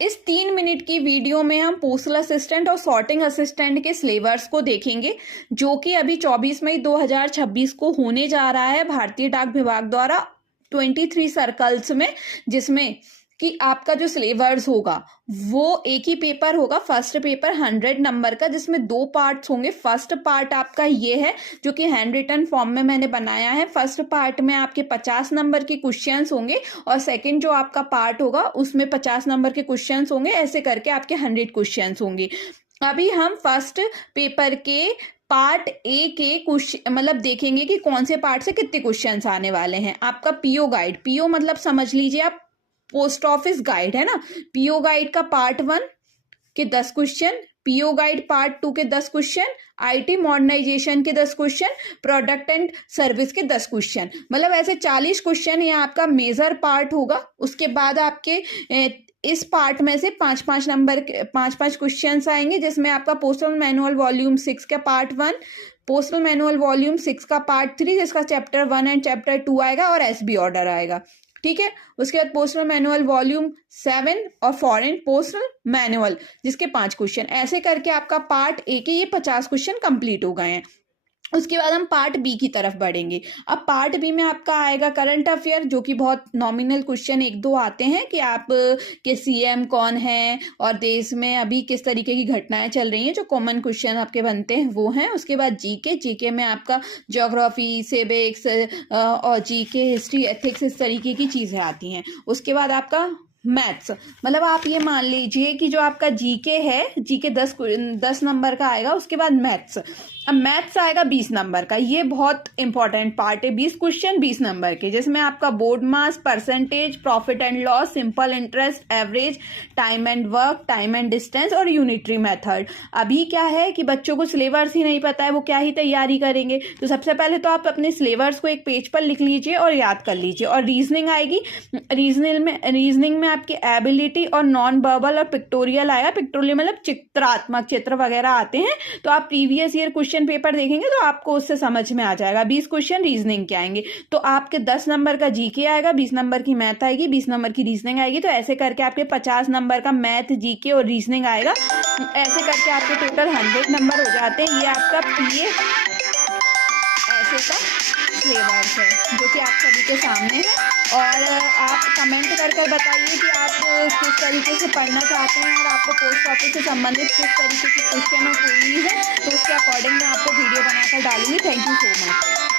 इस 3 मिनट की वीडियो में हम पोस्टल असिस्टेंट और सॉर्टिंग असिस्टेंट के सिलेबस को देखेंगे, जो कि अभी 24 मई 2026 को होने जा रहा है भारतीय डाक विभाग द्वारा 23 सर्कल्स में, जिसमें कि आपका जो सिलेबस होगा वो एक ही पेपर होगा। फर्स्ट पेपर 100 नंबर का, जिसमें 2 पार्ट्स होंगे। फर्स्ट पार्ट आपका ये है जो कि हैंड रिटन फॉर्म में मैंने बनाया है। फर्स्ट पार्ट में आपके 50 नंबर के क्वेश्चंस होंगे और सेकंड जो आपका पार्ट होगा उसमें 50 नंबर के क्वेश्चंस होंगे। ऐसे करके आपके 100 क्वेश्चंस होंगे। अभी हम फर्स्ट पेपर के पार्ट ए के क्वेश्चन मतलब देखेंगे कि कौन से पार्ट से कितने क्वेश्चंस आने वाले हैं। आपका पीओ गाइड, पीओ मतलब समझ लीजिए आप पोस्ट ऑफिस गाइड है ना। पीओ गाइड का पार्ट 1 के 10 क्वेश्चन, पीओ गाइड पार्ट 2 के 10 क्वेश्चन, आईटी मॉडर्नाइजेशन के 10 क्वेश्चन, प्रोडक्ट एंड सर्विस के 10 क्वेश्चन, मतलब ऐसे 40 क्वेश्चन ये आपका मेजर पार्ट होगा। उसके बाद आपके इस पार्ट में से 5-5 नंबर के 5-5 क्वेश्चन आएंगे, जिसमें आपका पोस्टल मैनुअल वॉल्यूम 6 का पार्ट 1, पोस्टल मैनुअल वॉल्यूम 6 का पार्ट 3 जिसका चैप्टर 1 एंड चैप्टर 2 आएगा और एसबी ऑर्डर आएगा। ठीक है। उसके बाद पोस्टल मैनुअल वॉल्यूम 7 और फॉरेन पोस्टल मैनुअल जिसके 5 क्वेश्चन। ऐसे करके आपका पार्ट ए के ये 50 क्वेश्चन कंप्लीट हो गए हैं। उसके बाद हम पार्ट बी की तरफ बढ़ेंगे। अब पार्ट बी में आपका आएगा करंट अफेयर, जो कि बहुत नॉमिनल क्वेश्चन 1-2 आते हैं कि आप के सीएम कौन है और देश में अभी किस तरीके की घटनाएं चल रही हैं, जो कॉमन क्वेश्चन आपके बनते हैं वो हैं। उसके बाद जीके, जीके में आपका ज्योग्राफी, सिविक्स और जीके, हिस्ट्री, एथिक्स, इस तरीके की चीज़ें आती हैं। उसके बाद आपका मैथ्स, मतलब आप ये मान लीजिए कि जो आपका जीके है, जीके 10 नंबर का आएगा। उसके बाद मैथ्स, अब मैथ्स आएगा 20 नंबर का। ये बहुत इंपॉर्टेंट पार्ट है। 20 क्वेश्चन 20 नंबर के, जिसमें आपका board mass, percentage, profit and loss, simple interest, average, time and work, time and distance और यूनिटरी मेथड। अभी क्या है कि बच्चों को सिलेबस ही नहीं पता है, वो क्या ही तैयारी करेंगे। तो सबसे पहले तो आप अपने सिलेबस को एक पेज पर लिख लीजिए और याद कर लीजिए। और रीजनिंग आएगी। रीजनिंग में आपकी एबिलिटी और नॉन वर्बल और पिक्टोरियल आएगा। पिक्टोरियल मतलब चित्रात्मक, चित्र वगैरह आते हैं। तो आप प्रीवियस ईयर क्वेश्चन पेपर देखेंगे तो आपको उससे समझ में आ जाएगा। 20 क्वेश्चन रीजनिंग के आएंगे। तो आपके 10 नंबर का जीके आएगा, 20 नंबर की मैथ आएगी, 20 नंबर की रीजनिंग आएगी। तो ऐसे करके आपके 50 नंबर का मैथ, जीके और रीजनिंग आएगा। ऐसे करके आपके टोटल 100 नंबर हो जाते हैं। ये आपका पीए ऐसे का सिलेबस है, जो कि आप सभी के सामने है। और आप कमेंट कर बताइए कि आप किस तरीके से पढ़ना चाहते हैं और आपको पोस्ट ऑफिस से संबंधित किस तरीके की क्वेश्चन और क्वेरीज है। तो उसके अकॉर्डिंग मैं आपको वीडियो बनाकर डालूंगी। Thank you so much.